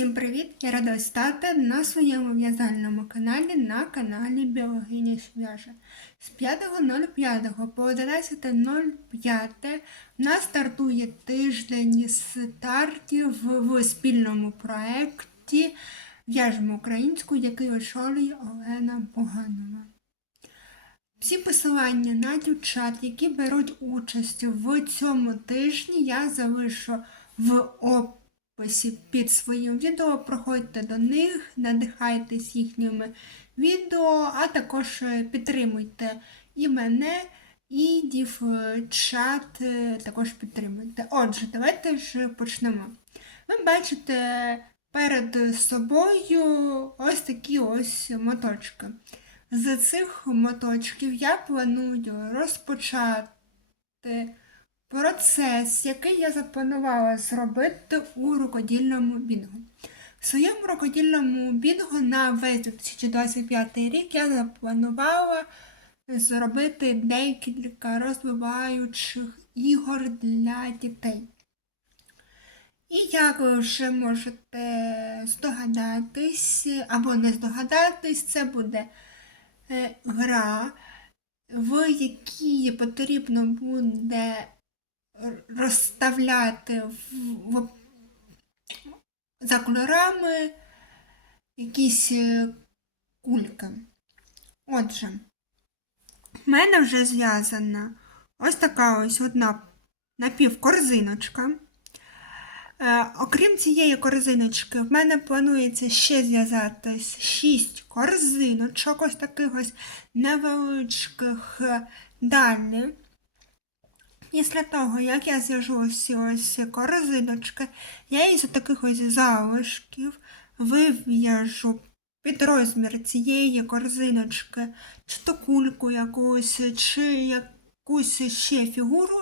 Усім привіт! Я рада стати на своєму в'язальному каналі на каналі Біологиня Свяжа. З 5.05 по 11.05 в нас стартує тиждень стартів в спільному проєкті В'яжемо українську, який очолює Олена Боганова. Всі посилання на дівчат, які беруть участь в цьому тижні, я залишу в описі під своїм відео. Проходьте до них, надихайтесь їхніми відео, а також е, підтримуйте і мене, і дівчат е, також підтримуйте. Отже, давайте ж почнемо. Ви бачите перед собою ось такі ось моточки. З цих моточків я планую розпочати процес, який я запланувала зробити у рукодільному бінгу. В своєму рукодільному бінгу на весь 2025 рік я запланувала зробити декілька розвиваючих ігор для дітей. І як ви вже можете здогадатись, або не здогадатись, це буде е, гра, в якій потрібно буде розставляти в, за кольорами якісь е, кульки. Отже, в мене вже зв'язана ось така ось одна напівкорзиночка. Е, окрім цієї корзиночки, в мене планується ще зв'язати 6 корзиночок, ось таких ось невеличких далі. Після того, як я зв'яжу ось ось корзиночки, я із таких ось залишків вив'яжу під розмір цієї корзиночки, чи то кульку якусь, чи якусь ще фігуру,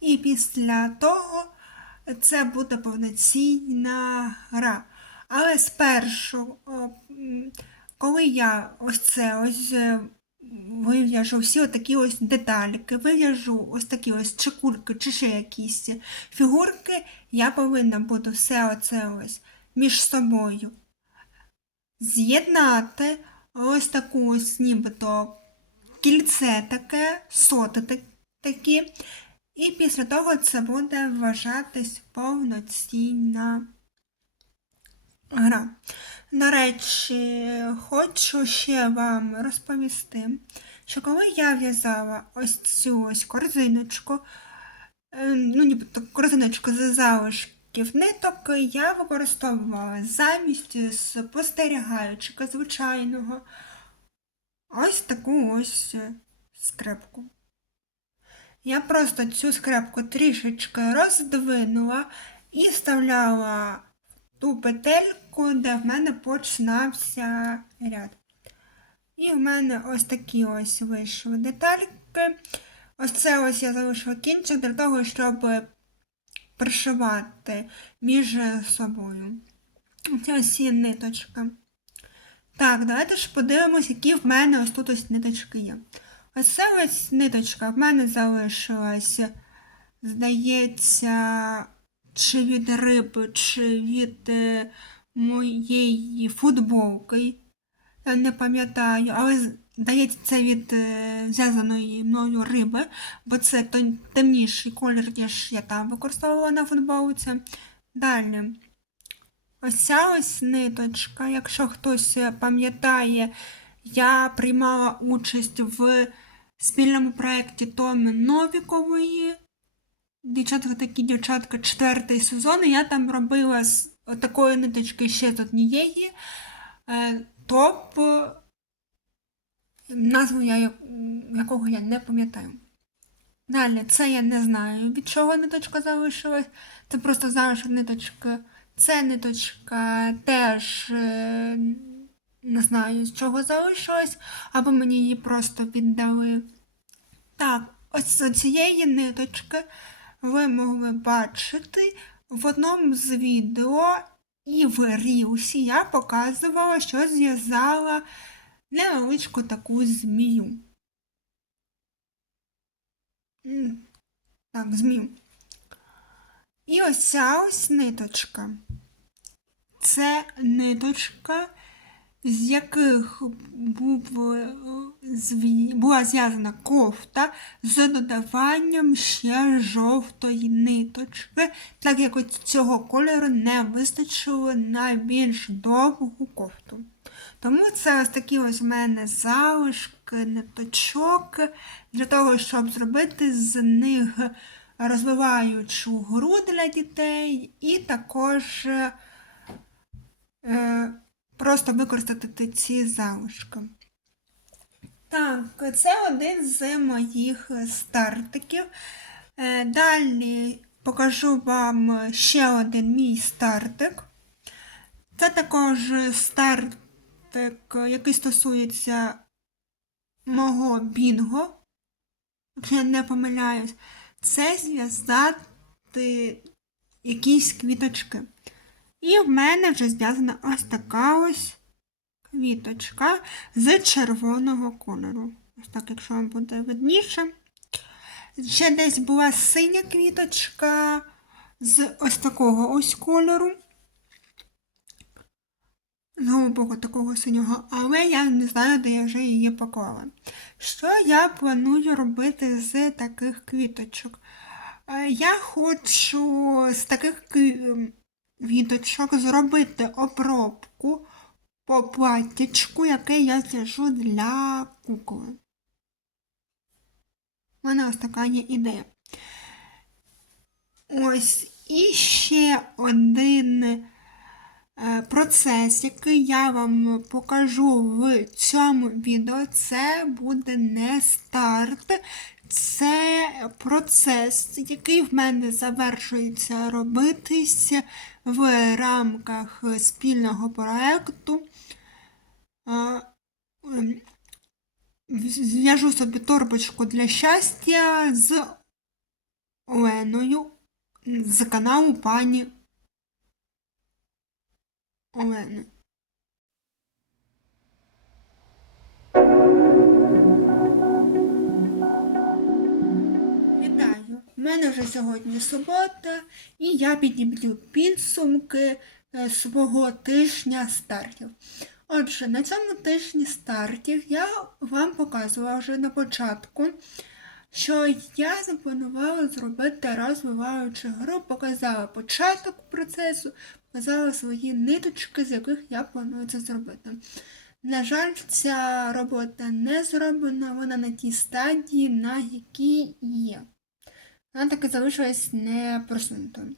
і після того це буде повноцінна гра. Але спершу, коли я ось це ось вив'яжу всі такі ось детальки, вив'яжу ось такі ось чи кульки, чи ще якісь фігурки, я повинна буду все оце ось між собою з'єднати ось таку ось нібито кільце таке, соти такі. І після того це буде вважатись повноцінна гра. До речі, хочу ще вам розповісти, що коли я в'язала ось цю ось корзиночку, ну, нібито корзиночку з залишків ниток, я використовувала замість спостерігаючика звичайного ось таку ось скрепку. Я просто цю скрепку трішечки роздвинула і вставляла ту петельку, де в мене починався ряд. І в мене ось такі ось вийшли детальки. Ось це ось я залишила кінчик для того, щоб пришивати між собою. Це ось ці ниточки. Так, давайте ж подивимось, які в мене ось тут ось ниточки є. Ось це ось ниточка в мене залишилась, здається, чи від риби, чи від е, моєї футболки. Я не пам'ятаю, але здається, це від е, зв'язаної мною риби, бо це темніший колір, ніж я там використовувала на футболці. Далі. Ось ця ось ниточка, якщо хтось пам'ятає, я приймала участь в спільному проєкті Томи Новікової. Дівчатка такі дівчатка четвертий сезон. Я там робила з такої ниточки ще з однієї е, топ, назву я, якого я не пам'ятаю. Далі, це я не знаю, від чого ниточка залишилась. Це просто залишок ниточка. Це ниточка теж е, не знаю, з чого залишилась, або мені її просто віддали. Так, ось з цієї ниточки ви могли бачити в одному з відео і в Рілсі я показувала, що зв'язала невеличку таку змію. Так, змію. І ось ця ось ниточка. це ниточка, з яких був, е, була зв'язана кофта з додаванням ще жовтої ниточки, так як от цього кольору не вистачило на більш довгу кофту. Тому це ось такі ось в мене залишки ниточок для того, щоб зробити з них розвиваючу гру для дітей і також е, просто використати ці залишки. Так, це один з моїх стартиків. Е, Далі покажу вам ще один мій стартик. Це також стартик, який стосується мого бінго. Якщо я не помиляюсь, це зв'язати якісь квіточки. І в мене вже зв'язана ось така ось квіточка з червоного кольору. Ось так, якщо вам буде видніше. Ще десь була синя квіточка з ось такого ось кольору. З глибоко такого синього, але я не знаю, де я вже її поклала. Що я планую робити з таких квіточок? Е, Я хочу з таких кві- квіточок зробити обробку по платтячку, яке я зв'яжу для кукли. У мене ось така є ідея. Ось і ще один е, процес, який я вам покажу в цьому відео, це буде не старт, це процес, який в мене завершується робитись в рамках спільного проекту. Ем, Зв'яжу собі торбочку для щастя з Оленою з каналу пані Олени. Мене вже сьогодні субота, і я підіб'ю підсумки е, свого тижня стартів. Отже, на цьому тижні стартів я вам показувала вже на початку, що я запланувала зробити розвиваючу гру, показала початок процесу, показала свої ниточки, з яких я планую це зробити. На жаль, ця робота не зроблена, вона на тій стадії, на якій є. Вона таки залишилась не просунутою.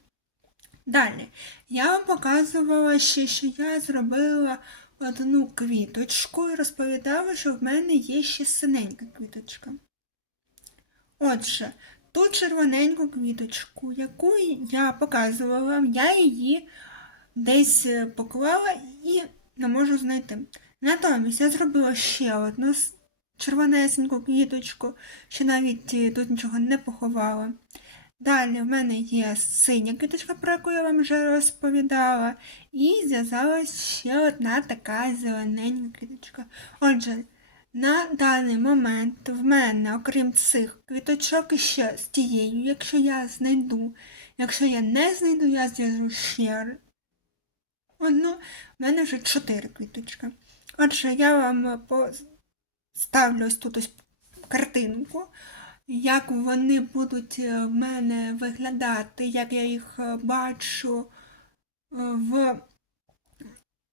Далі, я вам показувала ще, що я зробила одну квіточку і розповідала, що в мене є ще синенька квіточка. Отже, ту червоненьку квіточку, яку я показувала я її десь поклала і не можу знайти. Натомість я зробила ще одну червонесеньку квіточку, що навіть е, тут нічого не поховала. Далі в мене є синя квіточка, про яку я вам вже розповідала, і зв'язалась ще одна така зелененька квіточка. Отже, на даний момент в мене, окрім цих квіточок, ще з тією, якщо я знайду. Якщо я не знайду, я зв'яжу ще одну. В мене вже чотири квіточки. Отже, я вам поставлю ось тут ось картинку, як вони будуть е, в мене виглядати, як я їх е, бачу е, в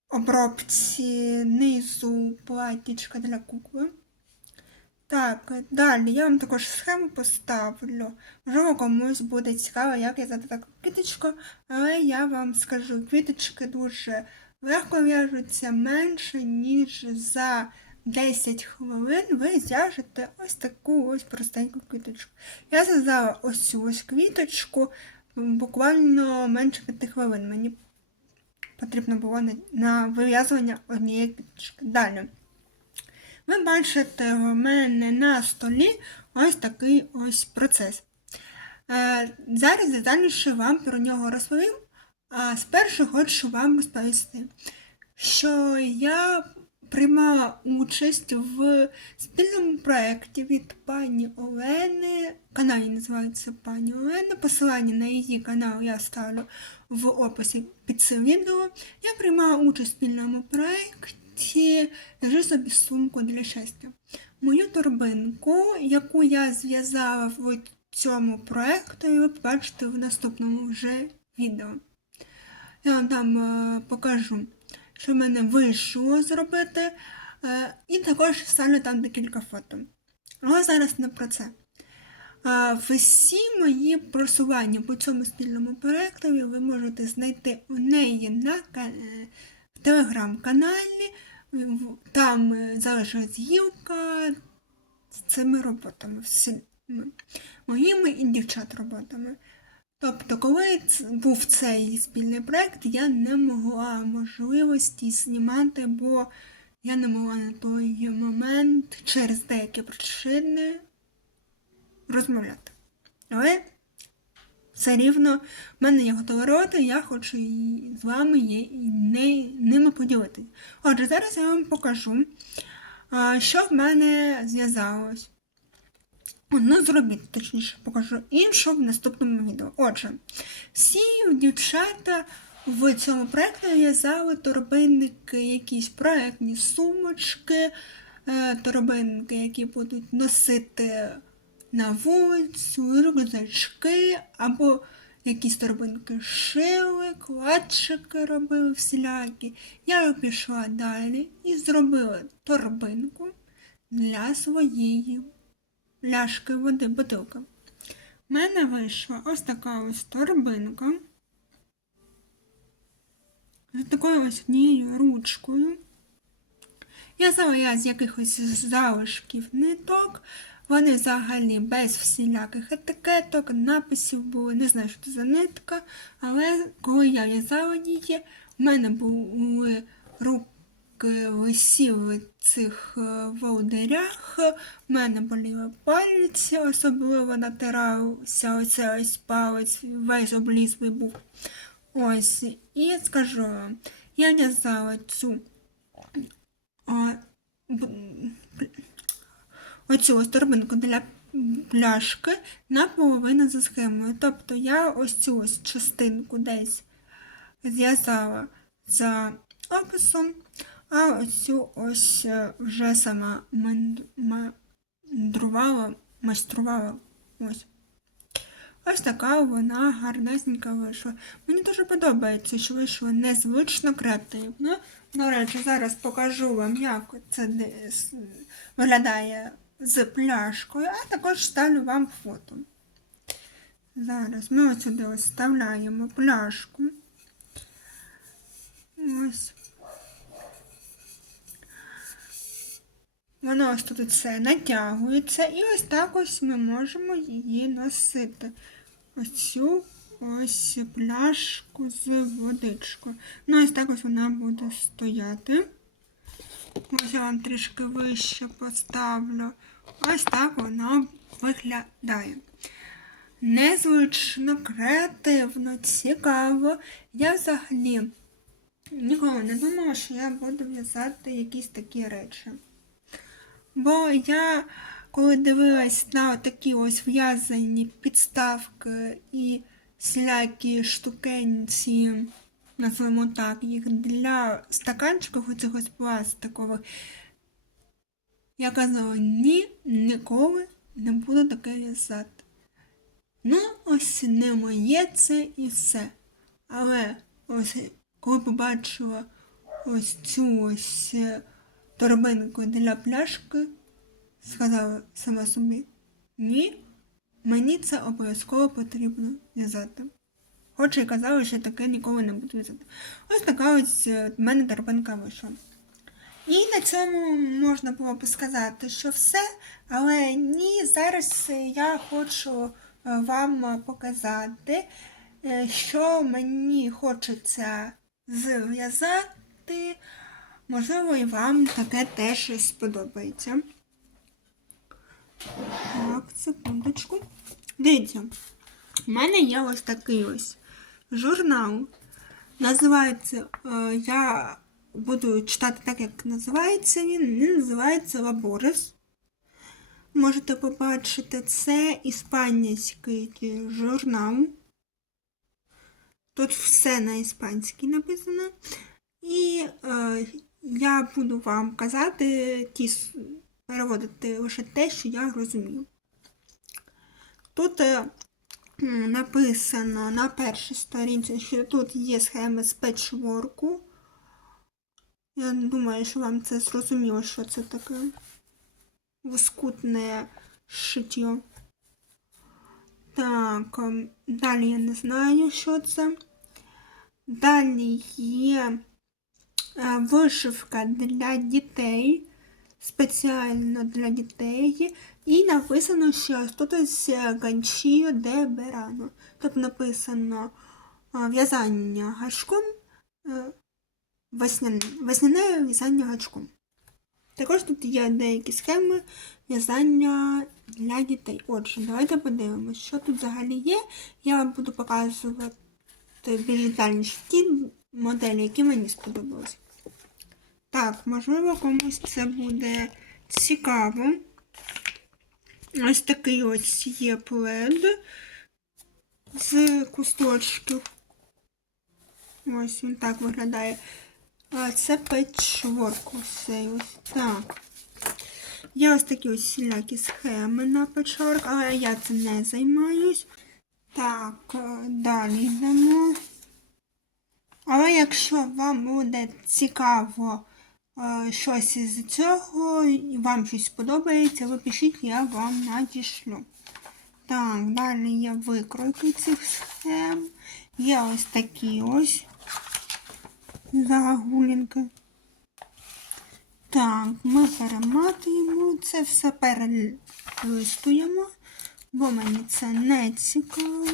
обробці низу платтячка для кукли. Так, далі я вам також схему поставлю. Можливо, комусь буде цікаво, як я задала квіточку, але я вам скажу, квіточки дуже легко в'яжуться менше, ніж за 10 хвилин ви зв'яжете ось таку ось простеньку квіточку. Я зв'язала ось цю ось квіточку буквально менше 5 хвилин. Мені потрібно було на, вив'язування однієї квіточки. Далі. Ви бачите в мене на столі ось такий ось процес. Е, Зараз детальніше вам про нього розповім. А спершу хочу вам розповісти, що я приймала участь в спільному проєкті від пані Олени. Канал її називається пані Олена. Посилання на її канал я ставлю в описі під цим відео. Я приймала участь в спільному проєкті Держи собі сумку для щастя. Мою торбинку, яку я зв'язала в цьому проєкту, ви побачите в наступному вже відео. Я вам там е, покажу, що в мене вийшло зробити. Е, і також вставлю там декілька фото. Але зараз не про це. Всі мої просування по цьому спільному проєкту ви можете знайти у неї на телеграм-каналі. Там е, залишилась гілка з цими роботами, всіми моїми і дівчат роботами. Тобто, коли був цей спільний проєкт, я не могла можливості знімати, бо я не могла на той момент через деякі причини розмовляти. Але все рівно в мене є готова робота, я хочу і з вами є, і не, ними поділитися. Отже, зараз я вам покажу, що в мене зв'язалось. Ну, зробіть, точніше, покажу іншу в наступному відео. Отже, всі дівчата в цьому проєкті в'язали торбинники, якісь проєктні сумочки, е, торбинники, які будуть носити на вулицю, рюкзачки, або якісь торбинки шили, кладчики робили всілякі. Я пішла далі і зробила торбинку для своєї пляшки води, бутилка. У мене вийшла ось така ось торбинка з такою ось однією ручкою. Я я з якихось залишків ниток. Вони взагалі без всіляких етикеток, написів були, не знаю, що це за нитка, але коли я в'язала її, в мене були руки висіли в цих е, волдирях, в мене боліли пальці, особливо натирався оце ось палець, весь облізлий був. Ось, і скажу вам, я в'язала цю а, оцю ось торбинку для пляшки наполовину за схемою. Тобто я ось цю ось частинку десь зв'язала за описом, а оцю ось е, вже сама мандрувала, майструвала. Ось. Ось така вона гарнесенька вийшла. Мені дуже подобається, що вийшло незвично креативно. До речі, зараз покажу вам, як це виглядає з пляшкою, а також ставлю вам фото. Зараз ми ось сюди ось вставляємо пляшку. Ось. Воно ось тут все натягується, і ось так ось ми можемо її носити. Ось ось пляшку з водичкою. Ну, ось так ось вона буде стояти. Ось я вам трішки вище поставлю. Ось так вона виглядає. Незвично, креативно, цікаво. Я взагалі ніколи не думала, що я буду в'язати якісь такі речі. Бо я, коли дивилась на такі ось в'язані підставки і всілякі штукенці, назвемо так, їх для стаканчиків оцих ось пластикових, я казала, ні, ніколи не буду таке в'язати. Ну, ось не моє це і все. Але ось коли побачила ось цю ось е, торбинку для пляшки, сказала сама собі, ні, мені це обов'язково потрібно в'язати. Хоч і казала, що таке ніколи не буду в'язати. Ось така ось е, в мене торбинка вийшла. І на цьому можна було б сказати, що все, але ні, зараз я хочу е, вам показати, е, що мені хочеться зв'язати. Можливо, і вам таке теж сподобається. Так, секундочку. Дивіться, в мене є ось такий ось журнал. Називається е, Я буду читати так, як називається він. Він називається Лаборис. Можете побачити, це іспанський журнал. Тут все на іспанській написано. І е, я буду вам казати, ті, переводити лише те, що я розумію. Тут е, написано на першій сторінці, що тут є схеми з печворку. Я думаю, що вам це зрозуміло, що це таке лоскутне шиття. Так, ем, далі я не знаю, що це. Далі є вишивка для дітей, спеціально для дітей. І написано, що тут ось ганчіо де берано. Тут написано е, в'язання гачком, е, весняне, в'язання гачком. Також тут є деякі схеми в'язання для дітей. Отже, давайте подивимось, що тут взагалі є. Я вам буду показувати більш детальніше ті моделі, які мені сподобались. Так, можливо, комусь це буде цікаво. Ось такий ось є плед з кусточків. Ось він так виглядає. А це печворк ось цей ось. Так. Є ось такі ось всілякі схеми на печворк, але я цим не займаюсь. Так, е, далі йдемо. Але якщо вам буде цікаво е, щось із цього, і вам щось сподобається, ви пишіть, я вам надішлю. Так, далі є викройки цих схем. Є ось такі ось загулінки. Так, ми перематуємо, це все перелистуємо, бо мені це не цікаво.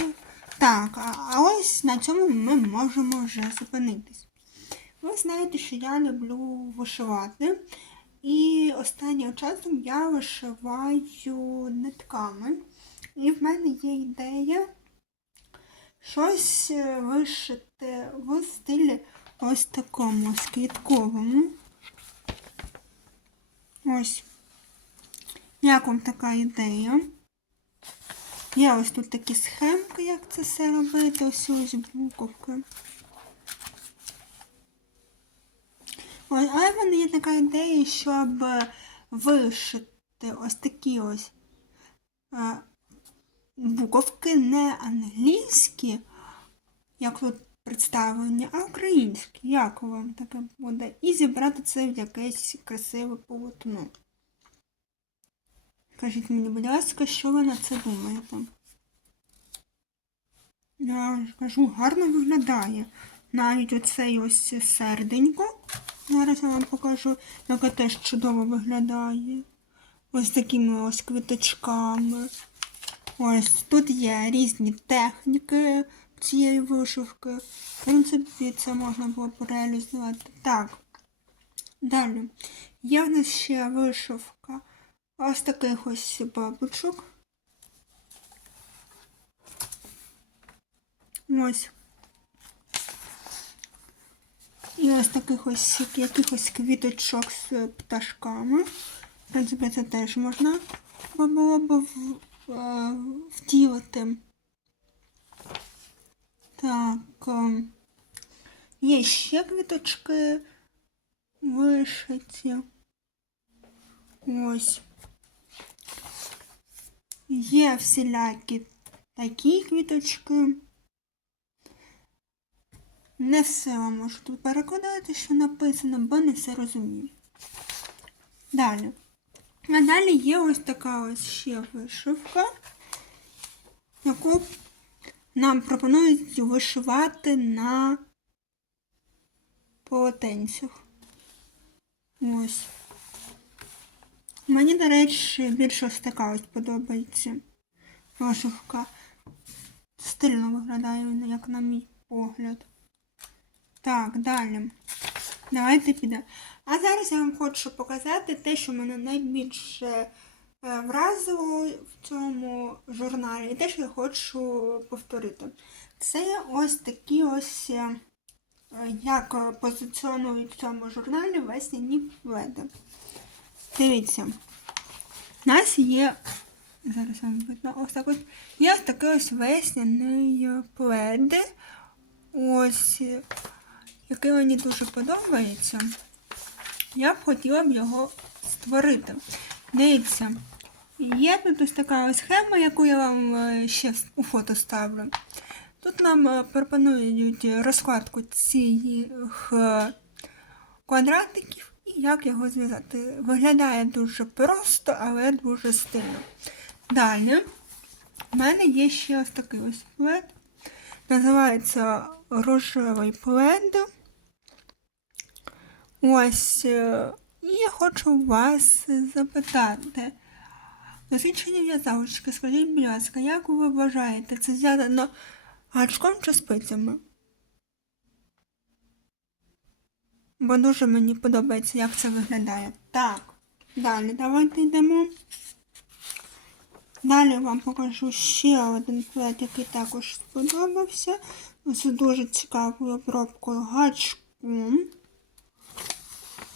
Так, а ось на цьому ми можемо вже зупинитись. Ви знаєте, що я люблю вишивати. І останнім часом я вишиваю нитками. І в мене є ідея щось е, вишити в стилі ось такому ось. Ось. Як вам така ідея? Є ось тут такі схемки, як це все робити, ось ось буковки. Ось, але в мене є така ідея, щоб вишити ось такі ось е, буковки не англійські, як тут представлені, а українські. Як вам таке буде? І зібрати це в якесь красиве полотно. Скажіть мені, будь ласка, що ви на це думаєте? Я кажу, гарно виглядає. Навіть оцей ось серденько. Зараз я вам покажу, яке теж чудово виглядає. Ось такими ось квіточками. Ось тут є різні техніки цієї вишивки. В принципі, це можна було реалізувати. Так. Далі. Є в нас ще вишивка ось таких ось бабочок. Ось. І ось таких ось якихось квіточок з пташками. В принципі, це теж можна було б е, втілити. Так. е, Є ще квіточки вишиті. Ось. Є всілякі такі квіточки. Не все вам можу тут перекладати, що написано, бо не все розумію. Далі. А далі є ось така ось ще вишивка, яку нам пропонують вишивати на полотенцях. Ось. Мені, до речі, більше ось така ось подобається вишивка. Стильно виглядає, як на мій погляд. Так, далі. Давайте підемо. А зараз я вам хочу показати те, що мене найбільше е, вразило в цьому журналі, і те, що я хочу повторити. Це ось такі ось е, як позиціонують в цьому журналі весняні пледи. Дивіться, у нас є. Зараз вам видно ось так ось. Є ось такий ось весняний плед. Ось, який мені дуже подобається. Я б хотіла б його створити. Дивіться, є тут ось така ось схема, яку я вам е, ще у фото ставлю. Тут нам е, пропонують розкладку цих е, квадратиків як його зв'язати. Виглядає дуже просто, але дуже стильно. Далі в мене є ще ось такий ось плед. Називається рожевий плед. Ось, е, і я хочу вас запитати. Досвідчені в'язалочки, скажіть, будь ласка, як ви вважаєте, це зв'язано гачком чи спицями? Бо дуже мені подобається, як це виглядає. Так, далі давайте йдемо. Далі вам покажу ще один плед, який також сподобався. З дуже цікавою обробкою гачком.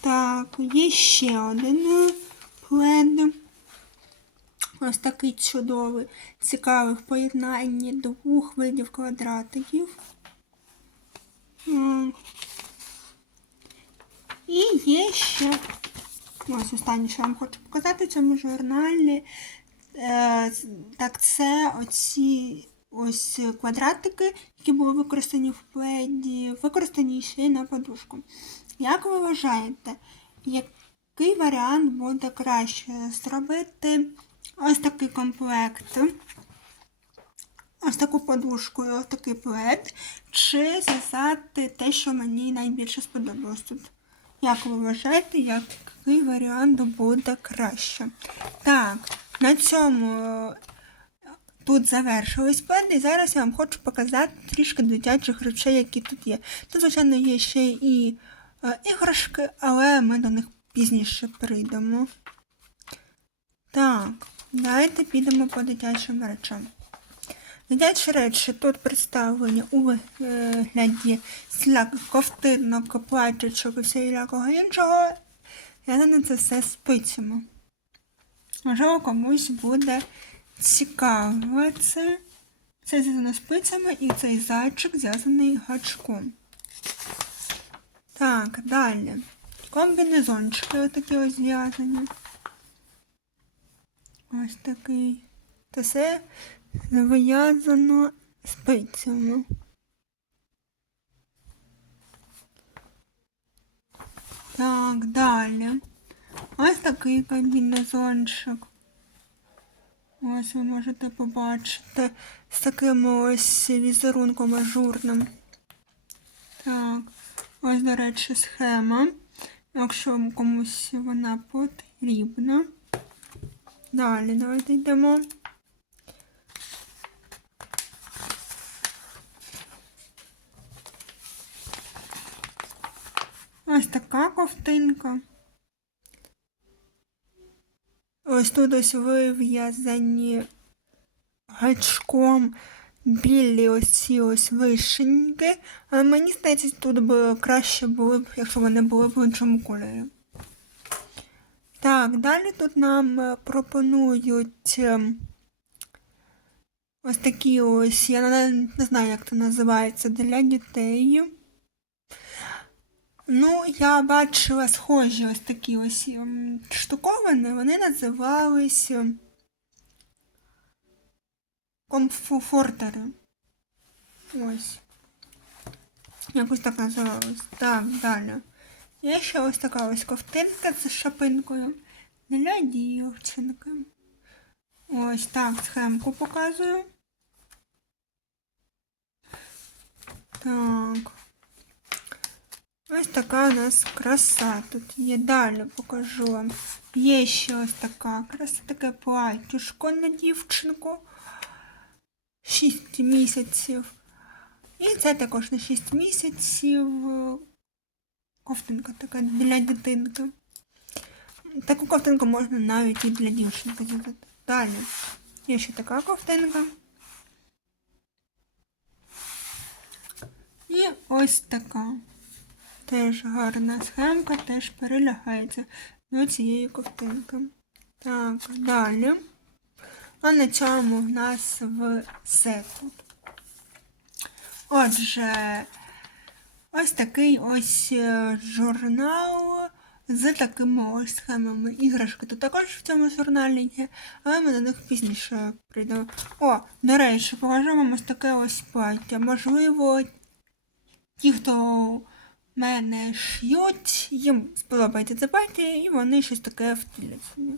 Так, є ще один е, плед. Ось такий чудовий, цікавий в поєднанні двох видів квадратиків. І є ще ось останнє, що я вам хочу показати в цьому журналі. Е, Так, це оці ось квадратики, які були використані в пледі, використані ще й на подушку. Як ви вважаєте, який варіант буде краще зробити ось такий комплект? Ось таку подушку і ось такий плед, чи зв'язати те, що мені найбільше сподобалось тут? Як ви вважаєте, який варіант буде краще? Так, на цьому е, тут завершились пледи. І зараз я вам хочу показати трішки дитячих речей, які тут є. Тут, звичайно, є ще і е, іграшки, але ми до них пізніше прийдемо. Так, давайте підемо по дитячим речам. Дитячі речі тут представлені у вигляді всіляких ковтинок, платячок і всілякого іншого. Я на це все спицями. Можливо, комусь буде цікаво це. Це зв'язано спицями і цей зайчик зв'язаний гачком. Так, далі. Комбінезончики отакі ось зв'язані. Ось такий. Це все зв'язано спицями. Так, далі. Ось такий комбінезончик. Ось ви можете побачити з таким ось візерунком ажурним. Так, ось, до речі, схема. Якщо комусь вона потрібна. Далі давайте йдемо. Ось така ковтинка. Ось тут ось вив'язані гачком білі ось ці ось вишеньки. А мені здається, тут би краще було б, якщо вони були в іншому кольорі. Так, далі тут нам е, пропонують ем, ось такі ось, я не знаю, як це називається, для дітей. Ну, я бачила схожі ось такі ось ем, штуковини, вони називались ем, комфортери. Ось. Якось так називалось. Так, далі. Є ще ось така ось ковтинка з шапинкою для дівчинки. Ось так схемку показую. Так. Ось така у нас краса тут є. Далі покажу вам. Є ще ось така краса, таке платюшко на дівчинку. 6 місяців. І це також на 6 місяців. Ковтинка така для дитинки. Таку ковтинку можна навіть і для дівчинки зробити. Далі. Є ще така ковтинка. І ось така. Теж гарна схемка, теж перелягається до цієї ковтинки. Так, далі. А на цьому в нас все тут. Отже, ось такий ось е, журнал з такими ось схемами. Іграшки тут також в цьому журналі є, але ми до них пізніше прийдемо. О, до речі, покажу вам ось таке ось плаття. Можливо, ті, хто мене ш'ють, їм сподобається це плаття, і вони щось таке втілять.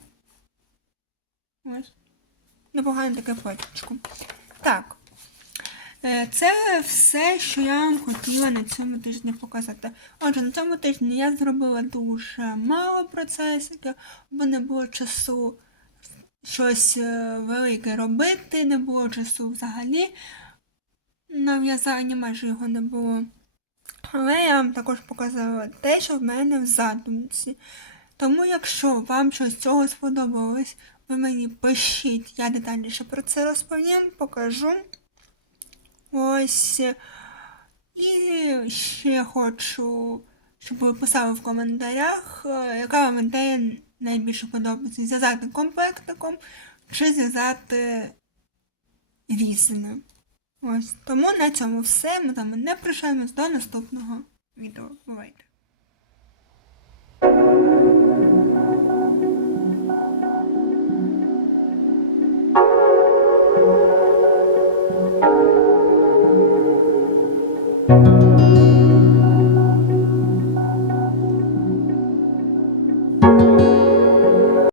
Ось. Непогане таке платтячко. Так. Е, Це все, що я вам хотіла на цьому тижні показати. Отже, на цьому тижні я зробила дуже мало процесиків, бо не було часу щось е, велике робити, не було часу взагалі. На в'язання майже його не було. Але я вам також показала те, що в мене в задумці. Тому, якщо вам щось цього сподобалось, ви мені пишіть, я детальніше про це розповім, покажу. Ось. І ще хочу, щоб ви писали в коментарях, е, яка вам ідея найбільше подобається. Зв'язати комплектиком чи зв'язати різними. Ось. Тому на цьому все. Ми вами не прощаємось до наступного відео. Бувайте! Thank